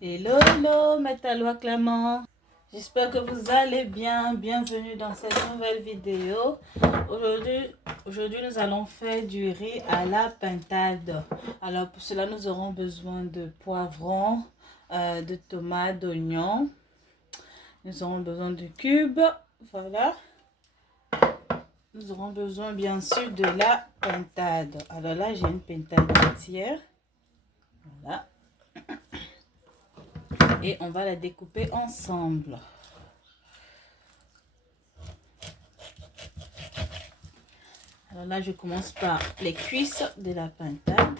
Hello, hello, Métalois Clément. J'espère que vous allez bien. Bienvenue dans cette nouvelle vidéo. Aujourd'hui, nous allons faire du riz à la pintade. Alors, pour cela, nous aurons besoin de poivrons, de tomates, d'oignons. Nous aurons besoin de cubes. Voilà. Nous aurons besoin, bien sûr, de la pintade. Alors là, j'ai une pintade entière. Voilà. Et on va la découper ensemble. Alors là, je commence par les cuisses de la pintade.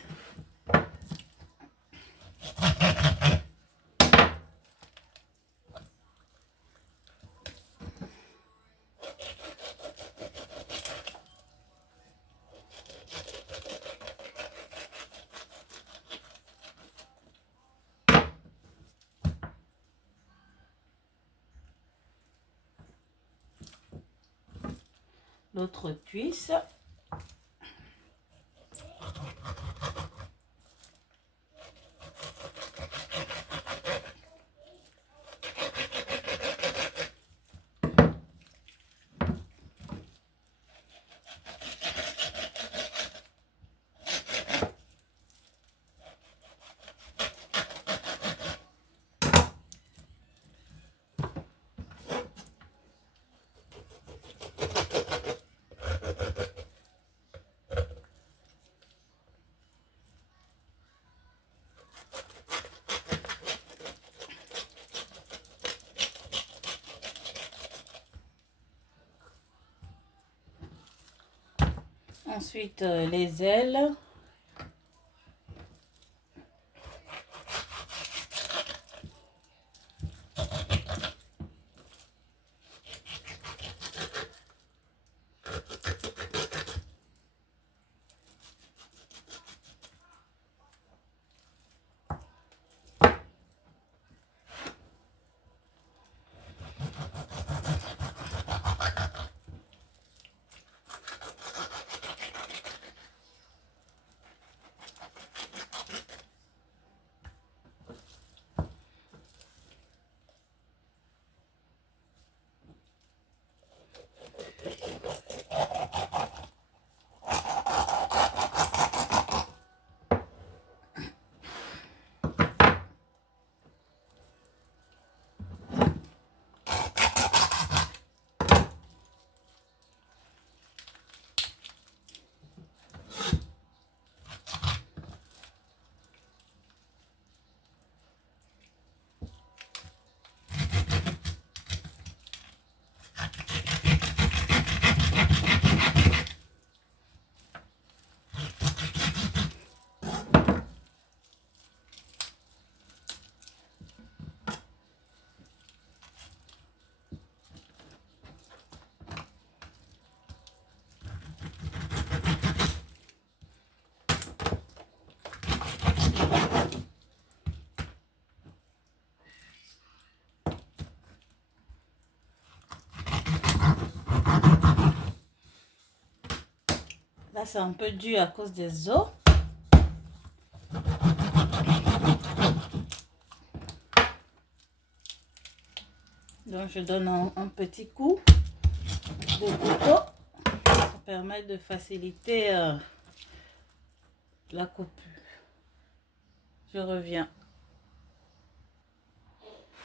L'autre cuisse. Ensuite, les ailes. Là, c'est un peu dur à cause des os. Donc, je donne un petit coup de couteau. Ça permet de faciliter la coupure. Je reviens.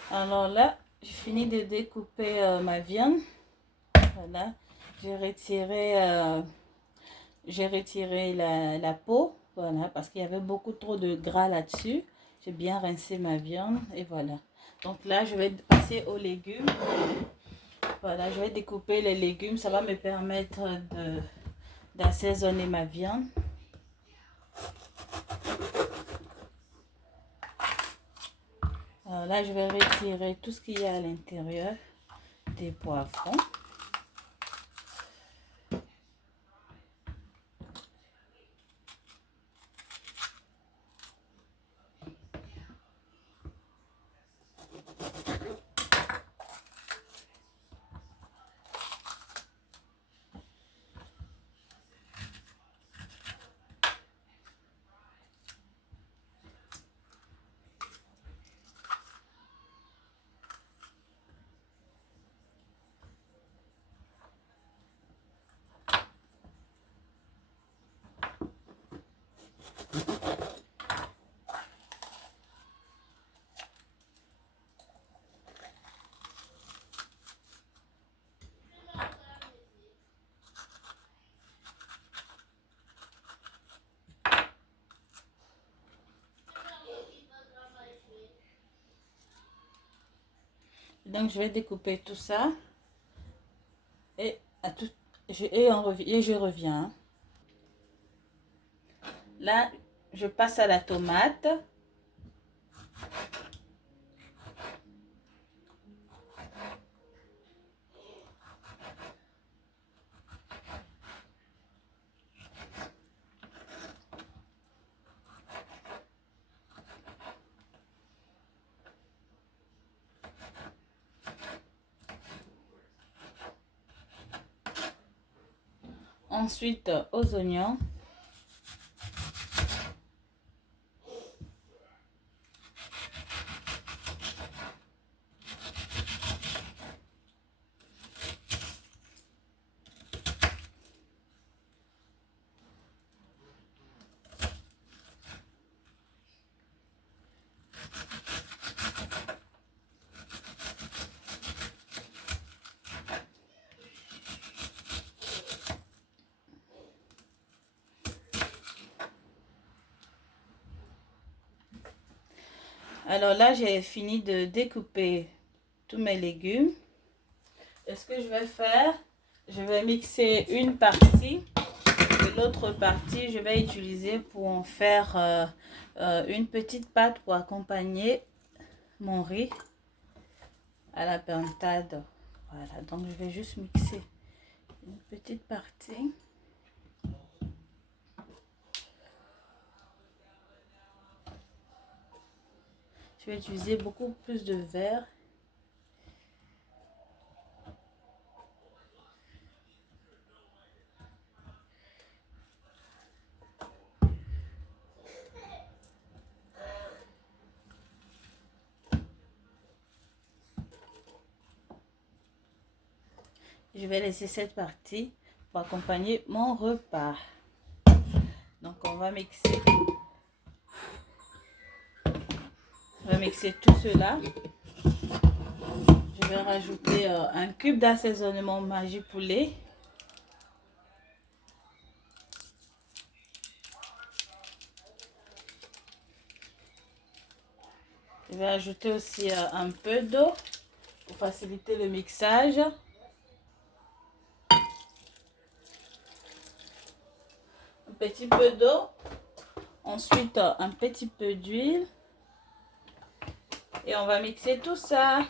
Alors là, j'ai fini de découper ma viande. Voilà. J'ai retiré la peau. Voilà, parce qu'il y avait beaucoup trop de gras là-dessus. J'ai bien rincé ma viande et voilà. Donc là, je vais passer aux légumes. Voilà, je vais découper les légumes. Ça va me permettre d'assaisonner ma viande. Alors là, je vais retirer tout ce qu'il y a à l'intérieur des poivrons. Donc, je vais découper tout ça. Et, je reviens. Là, je passe à la tomate. Ensuite, aux oignons. Alors là, j'ai fini de découper tous mes légumes. Et ce que je vais faire, je vais mixer une partie et l'autre partie, je vais utiliser pour en faire une petite pâte pour accompagner mon riz à la pintade. Voilà, donc je vais juste mixer une petite partie. Je vais utiliser beaucoup plus de verre. Je vais laisser cette partie pour accompagner mon repas. Donc on va mixer. Je vais mixer tout cela. Je vais rajouter un cube d'assaisonnement Maggi poulet. Je vais ajouter aussi un peu d'eau pour faciliter le mixage. Un petit peu d'eau. Ensuite, un petit peu d'huile. Et on va mixer tout ça.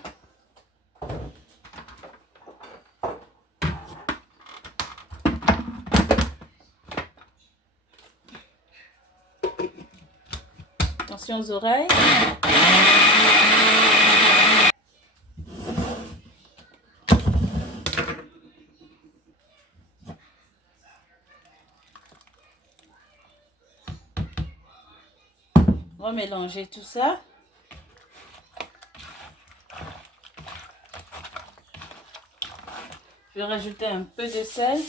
Attention aux oreilles. On va mélanger tout ça. Je vais rajouter un peu de sel.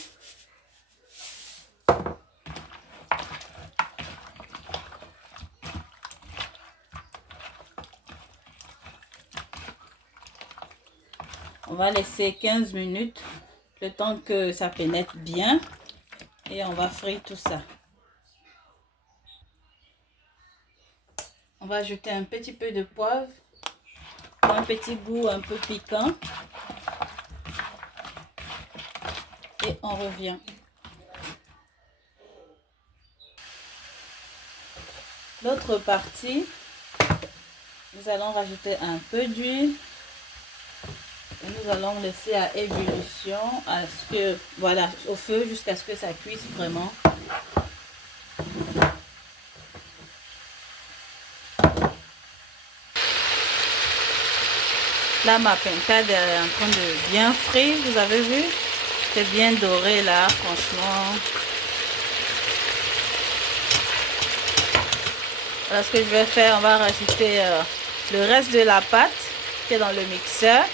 On va laisser 15 minutes, le temps que ça pénètre bien. Et on va frire tout ça. On va ajouter un petit peu de poivre pour un petit goût un peu piquant. Et on revient. L'autre partie, nous allons rajouter un peu d'huile. Et nous allons laisser à ébullition, à ce que, voilà, au feu jusqu'à ce que ça cuise vraiment. Là, ma pintade est en train de bien frire, vous avez vu? C'est bien doré là, franchement. Voilà ce que je vais faire. On va rajouter le reste de la pâte qui est dans le mixeur.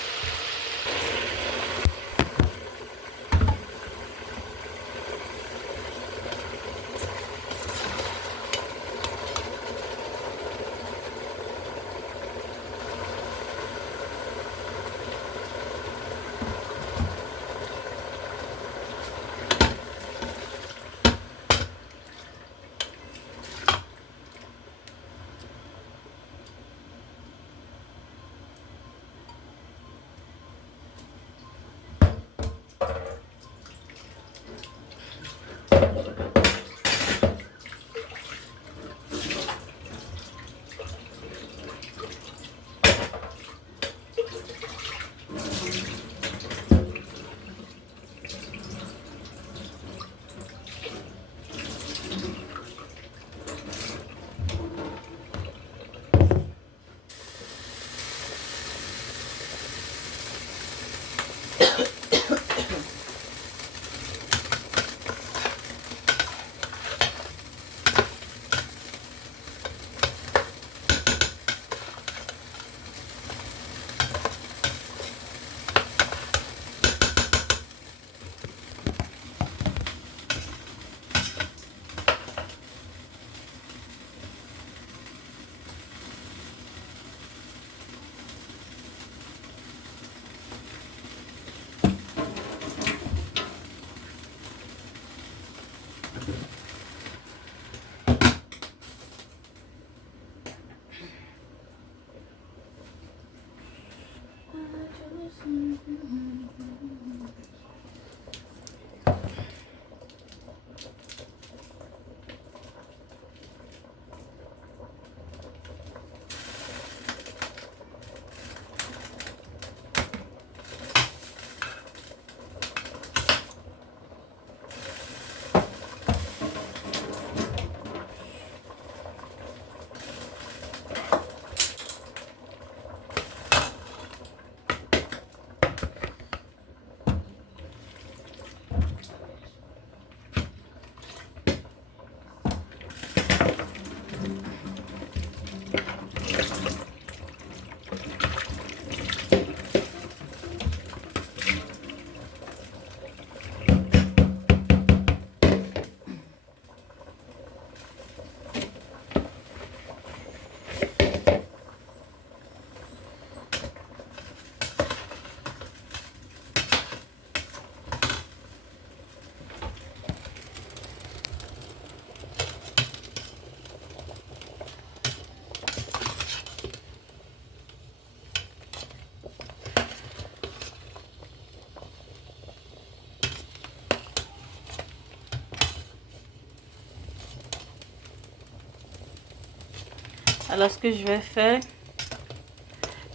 Alors ce que je vais faire,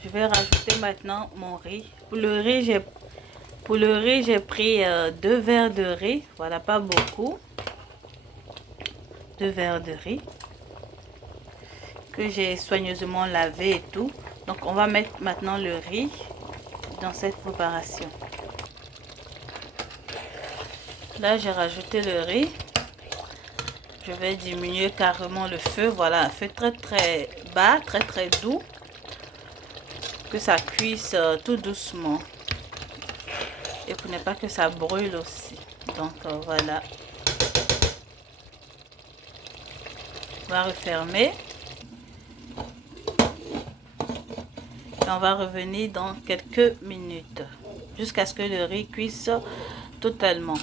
je vais rajouter maintenant mon riz. Pour le riz, j'ai pris 2 verres de riz. Voilà, pas beaucoup. 2 verres de riz que j'ai soigneusement lavé et tout. Donc on va mettre maintenant le riz dans cette préparation. Là, j'ai rajouté le riz. Je vais diminuer carrément le feu. Voilà, un feu très bas, très doux. Que ça cuise tout doucement. Et pour ne pas que ça brûle aussi. Donc voilà. On va refermer. Et on va revenir dans quelques minutes. Jusqu'à ce que le riz cuise totalement.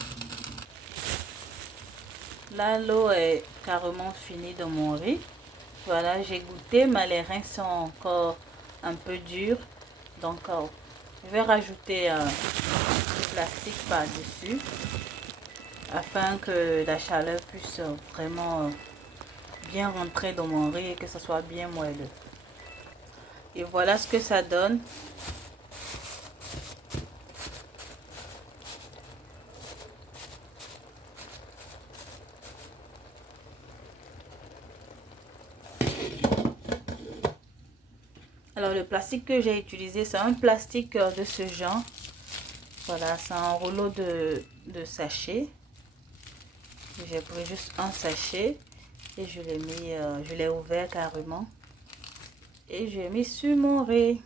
Là, l'eau est carrément finie dans mon riz. Voilà, j'ai goûté, mais les reins sont encore un peu durs. Donc, je vais rajouter du plastique par-dessus afin que la chaleur puisse vraiment bien rentrer dans mon riz et que ce soit bien moelleux. Et voilà ce que ça donne. Alors le plastique que j'ai utilisé, c'est un plastique de ce genre. Voilà, c'est un rouleau de sachet. J'ai pris juste un sachet et je l'ai mis, je l'ai ouvert carrément. Et je l'ai mis sur mon riz.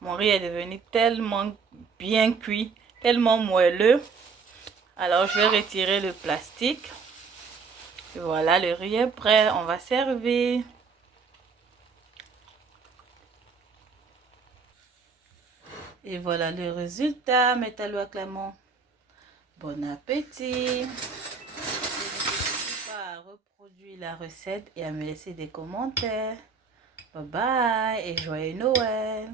Mon riz est devenu tellement bien cuit, tellement moelleux. Alors je vais retirer le plastique. Et voilà, le riz est prêt. On va servir. Et voilà le résultat. Mettez-le acclamant. Bon appétit. N'hésitez pas à reproduire la recette et à me laisser des commentaires. Bye bye et joyeux Noël.